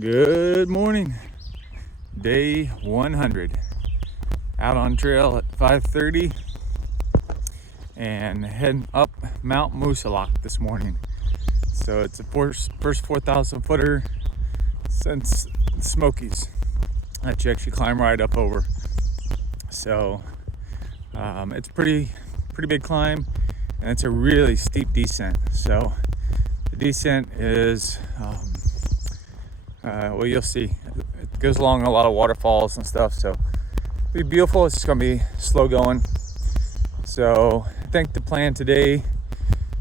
Good morning. Day 100. Out on trail at 5:30 and heading up Mount Moosilauke this morning. So it's the first 4,000 footer since the Smokies that you actually climb right up over. So it's pretty big climb, and it's a really steep descent. So the descent is well, you'll see. It goes along a lot of waterfalls and stuff, so it'll be beautiful. It's gonna be slow going. So I think the plan today,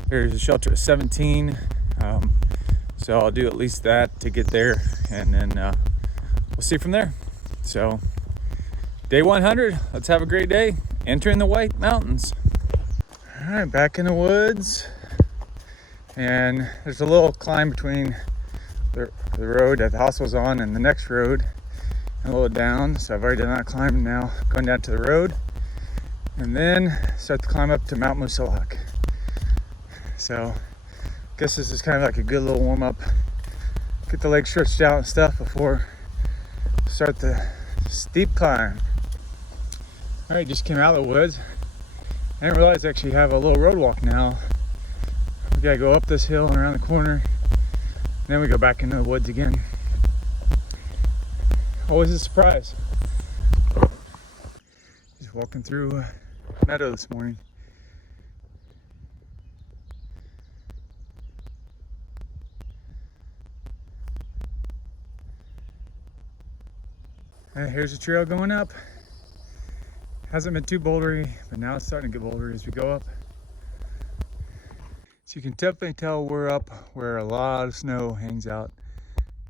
there's a shelter at 17. So I'll do at least that to get there, and then we'll see from there. So day 100, let's have a great day entering the White Mountains. All right, back in the woods, and there's a little climb between the road that the house was on and the next road, and a little down. So I've already done that climb. Now going down to the road, and then start to climb up to Mount Moosilauke. So I guess this is kind of like a good little warm up. Get the legs stretched out and stuff before start the steep climb. All right, just came out of the woods. I didn't realize I actually have a little road walk now. We gotta go up this hill and around the corner. Then we go back into the woods again. Always a surprise. Just walking through a meadow this morning. All right, here's the trail going up. Hasn't been too bouldery, but now it's starting to get bouldery as we go up. So you can definitely tell we're up where a lot of snow hangs out,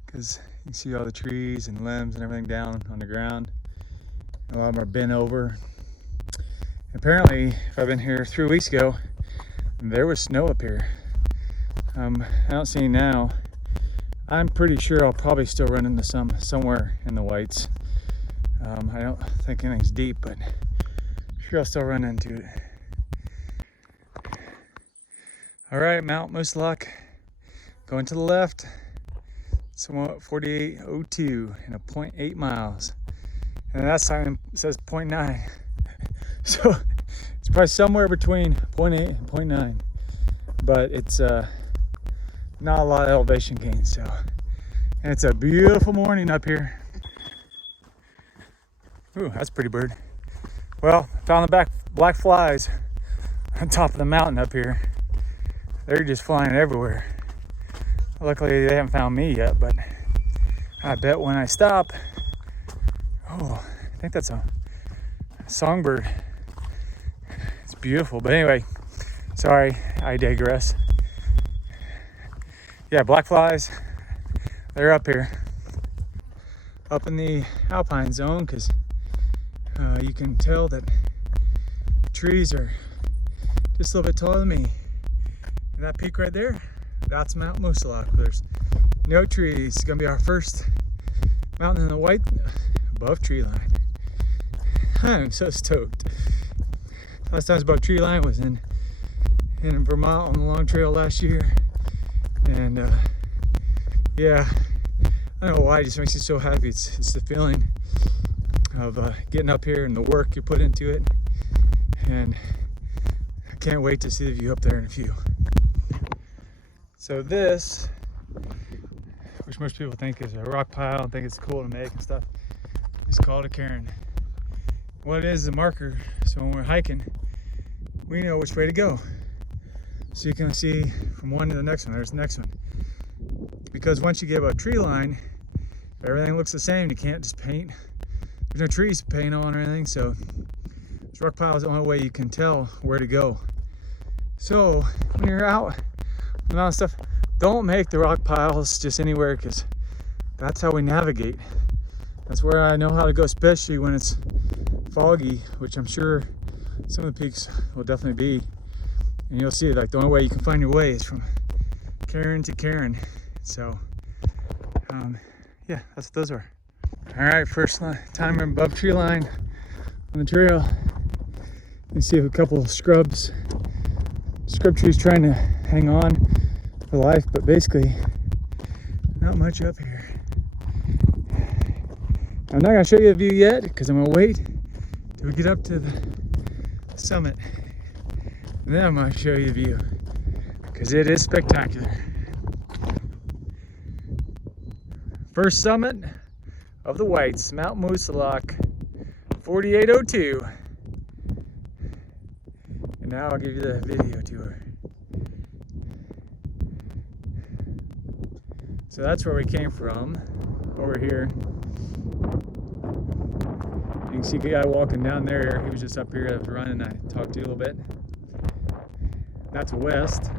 because you can see all the trees and limbs and everything down on the ground. A lot of them are bent over. Apparently, if I've been here 3 weeks ago, there was snow up here. I don't see any now. I'm pretty sure I'll probably still run into somewhere in the whites. I don't think anything's deep, but sure I'll still run into it. All right, Mount Moosilauke, going to the left, somewhat 4802 and a 0.8 miles. And that sign says 0.9. So it's probably somewhere between 0.8 and 0.9, but it's not a lot of elevation gain. So, and it's a beautiful morning up here. Ooh, that's a pretty bird. Well, found the black flies on top of the mountain up here. They're just flying everywhere. Luckily, they haven't found me yet, but I bet when I stop, oh, I think that's a songbird. It's beautiful, but anyway, sorry, I digress. Yeah, black flies, they're up here, up in the alpine zone, because you can tell that trees are just a little bit taller than me. And that peak right there, that's Mount Moosilauke. There's no trees. It's gonna be our first mountain in the white above tree line. I'm so stoked. Last time I was above tree line was in Vermont on the long trail last year. And yeah, I don't know why, it just makes you so happy. It's the feeling of getting up here and the work you put into it. And I can't wait to see the view up there in a few. So this, which most people think is a rock pile and think it's cool to make and stuff, is called a cairn. What it is a marker, so when we're hiking, we know which way to go. So you can see from one to the next one, there's the next one. Because once you get above tree line, everything looks the same. You can't just paint. There's no trees to paint on or anything, so this rock pile is the only way you can tell where to go. So when you're out and all that stuff, don't make the rock piles just anywhere, because that's how we navigate. That's where I know how to go, especially when it's foggy, which I'm sure some of the peaks will definitely be. And you'll see, like, the only way you can find your way is from cairn to cairn. So yeah, that's what those are. All right, first time I'm above tree line on the trail. You see a couple of scrub trees trying to hang on for life, but basically not much up here. I'm not gonna show you the view yet because I'm gonna wait till we get up to the summit. And then I'm gonna show you the view because it is spectacular. First summit of the Whites, Mount Moosilauke, 4802. And now I'll give you the video tour. So that's where we came from, over here. You can see the guy walking down there. He was just up here. I was running. I talked to you a little bit. That's west.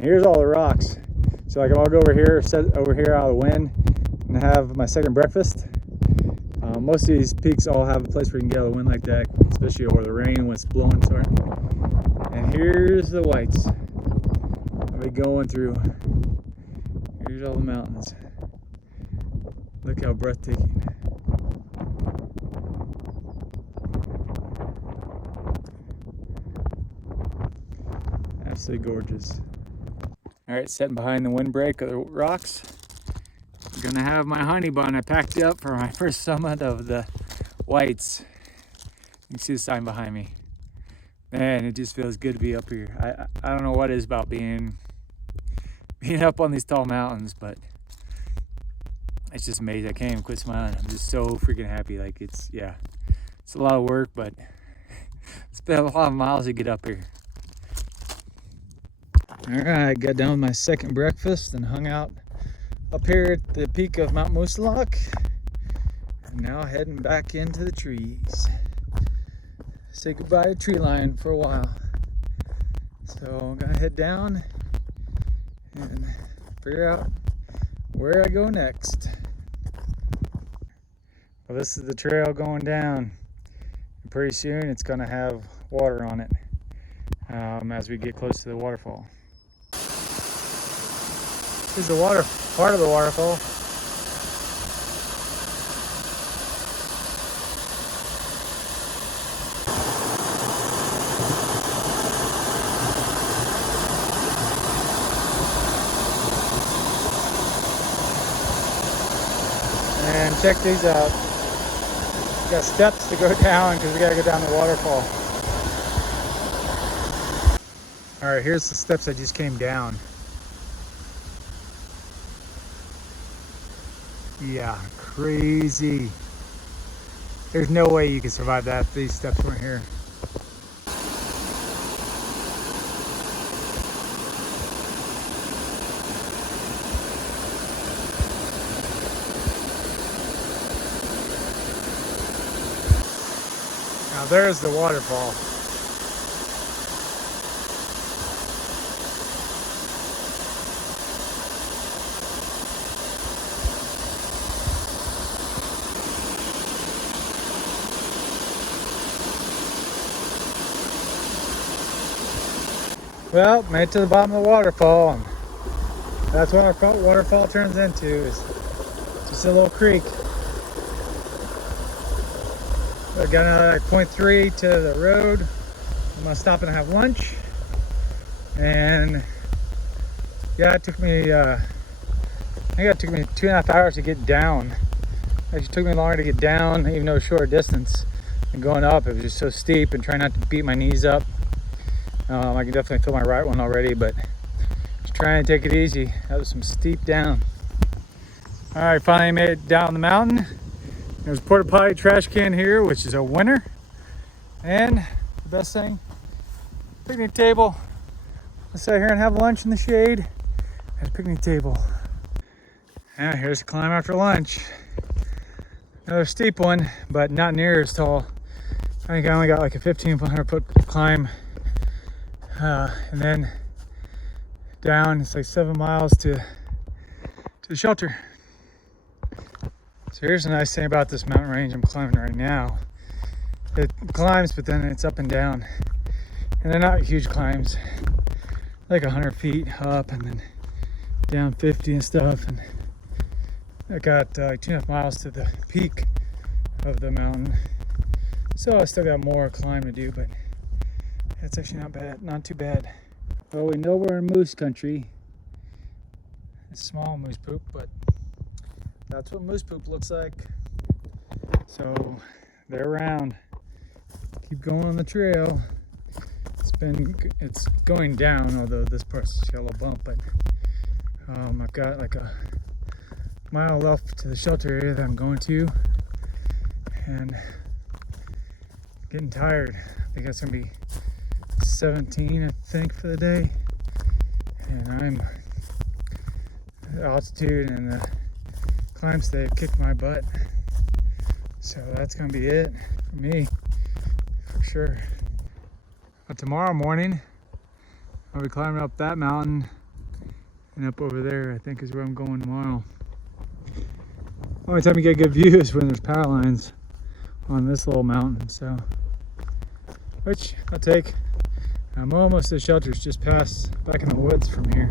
Here's all the rocks. So like if I'll go over here, set over here out of the wind, and have my second breakfast. Most of these peaks all have a place where you can get out of the wind like that, especially over the rain when it's blowing sort. And here's the Whites. I'll be going through. Here's all the mountains. Look how breathtaking. Absolutely gorgeous. All right, sitting behind the windbreak of the rocks. I'm gonna have my honey bun. I packed it up for my first summit of the Whites. You can see the sign behind me. Man, it just feels good to be up here. I don't know what it is about being up on these tall mountains, but it's just amazing. I can't even quit smiling. I'm just so freaking happy. Like it's a lot of work, but it's been a lot of miles to get up here. All right, got done with my second breakfast and hung out up here at the peak of Mount Moosilauke. And now heading back into the trees. Say goodbye to tree line for a while. So I'm gonna head down and figure out where I go next. Well, this is the trail going down. And pretty soon it's gonna have water on it as we get close to the waterfall. This is the water part of the waterfall. And check these out. We got steps to go down because we gotta go down the waterfall. All right, here's the steps I just came down. Yeah, crazy. There's no way you can survive that if these steps weren't here. Now there's the waterfall. Well, made it to the bottom of the waterfall. And that's what our waterfall turns into, is just a little creek. I got another like 0.3 to the road. I'm gonna stop and have lunch. And yeah, it took me, I think it took me 2.5 hours to get down. Actually, it took me longer to get down, even though it was a short distance. And going up, it was just so steep, and trying not to beat my knees up. I can definitely feel my right one already, but just trying to take it easy. That was some steep down. All right, finally made it down the mountain. There's a porta potty trash can here, which is a winner. And the best thing, picnic table. Let's sit here and have lunch in the shade at a picnic table. And here's the climb after lunch. Another steep one, but not near as tall. I think I only got like a 1,500 foot climb. And then down, it's like 7 miles to the shelter. So here's the nice thing about this mountain range I'm climbing right now. It climbs, but then it's up and down. And they're not huge climbs, like 100 feet up and then down 50 and stuff. And I got like 2.5 miles to the peak of the mountain. So I still got more climb to do, but It's actually not bad, not too bad. Well, we know we're in moose country. It's small moose poop, but that's what moose poop looks like. So they're around. Keep going on the trail. It's going down, although this part's just got a little bump, but I've got like a mile left to the shelter area that I'm going to, and getting tired. I think that's gonna be 17, I think, for the day, and I'm the altitude and the climbs, they kicked my butt, so that's gonna be it for me, for sure. But tomorrow morning I'll be climbing up that mountain, and up over there I think is where I'm going tomorrow. Only time you get good view is when there's power lines on this little mountain, so which I'll take. I'm almost to the shelters, just past, back in the woods from here.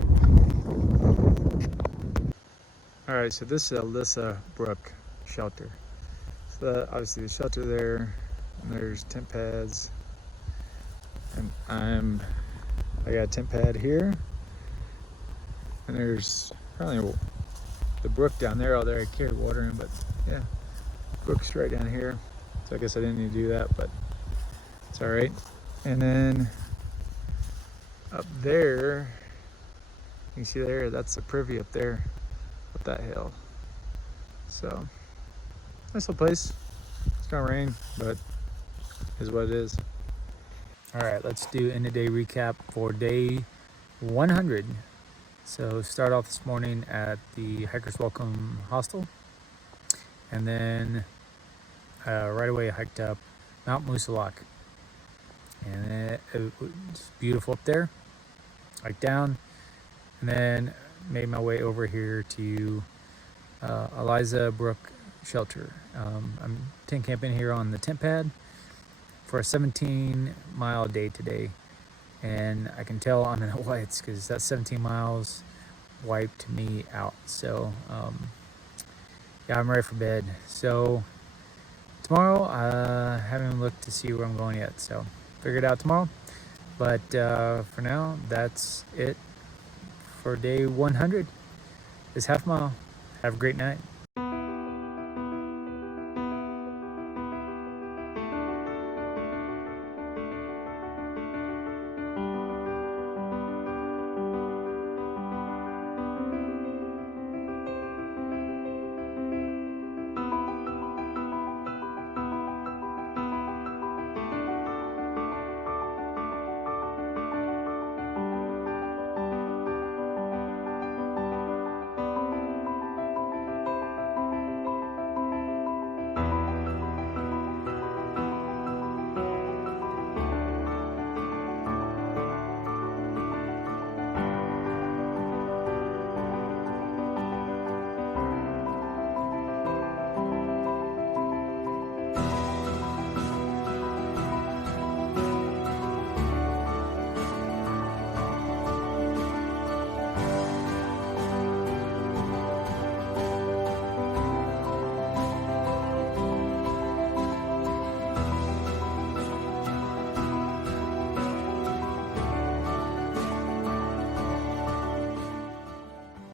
All right, so this is Alyssa Brook shelter. So obviously the shelter there, and there's tent pads, and I got a tent pad here, and there's probably the brook down there. Oh, there I carried water in, but yeah, brook's right down here. So I guess I didn't need to do that, but it's all right. And then up there, you can see there, that's the privy up there, up that hill. So nice little place. It's gonna rain, but is what it is. All right, let's do end of day recap for day 100. So start off this morning at the Hikers Welcome Hostel, and then right away I hiked up Mount Moosilauke, and it was beautiful up there. Hiked down, and then made my way over here to Eliza Brook Shelter. I'm tent camping here on the tent pad for a 17-mile day today. And I can tell I'm in the whites because that 17 miles wiped me out. So yeah, I'm ready for bed. So tomorrow, I haven't even looked to see where I'm going yet, so figure it out tomorrow. But for now, that's it for day 100. This half mile. Have a great night.